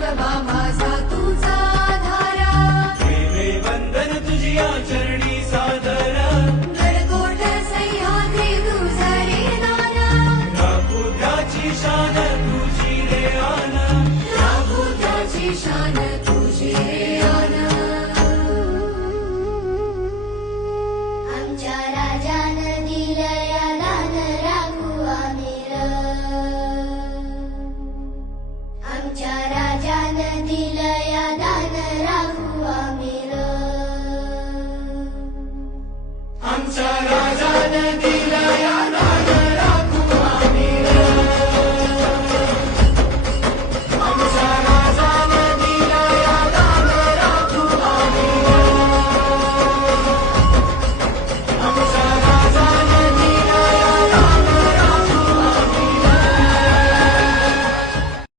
शिवबा माझा तुझा धारा हे वंदन तुझिया चरणी सादर गडकोट सह्याद्री तुझा रे नाना राखू त्याची शान तुझी रे आन राखू त्याची शान तुझी रे आन आमच्या राजानं दिलया दान राखू आम्ही र आमच्या राजानं दिलया दान राखू आम्ही र आमच्या राजाने दिलया